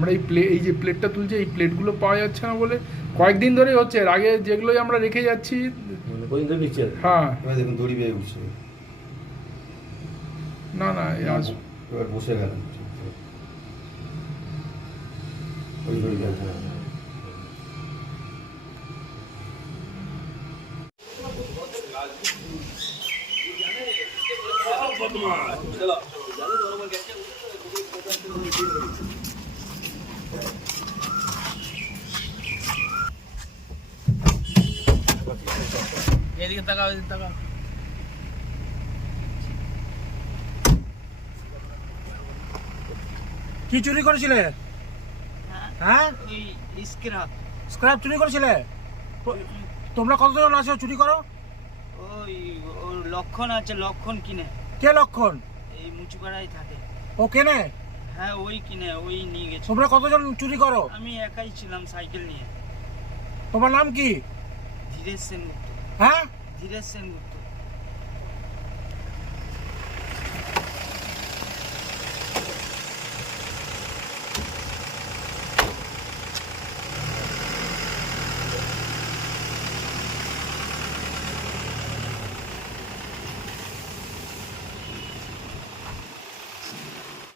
আমরা এই প্লে এই যে প্লেটটা তুলছি এই প্লেটগুলো পাওয়া যাচ্ছে না বলে কয়েকদিন ধরেই হচ্ছে। এর আগে যেগুলোই আমরা রেখে যাচ্ছি মানে হ্যাঁ। দেখুন দড়ি বেয়ে উঠছে। না না আস- এবার বসে গেল। ওই দড়ি বেয়ে উঠে গেল। এদিকে তাকাও এদিকে তাকাও। কি চুরি করেছিলে? হ্যাঁ ওই স্ক্রাব স্ক্র্যাপ চুরি করেছিলে? তোমরা কতজন আছো চুরি করো? ওই লক্ষণ আছে লক্ষণ কিনে। কে লক্ষণ? এই মুচুপাড়ায় থাকে। ও কেনে? হ্যাঁ ওই কিনে ওই নিয়ে গেছে। তোমরা কতজন চুরি করো? আমি একাই ছিলাম সাইকেল নিয়ে। তোমার নাম কি? ধীরেশ সেনগুপ্ত। হ্যাঁ? ধীরেশ সেনগুপ্ত।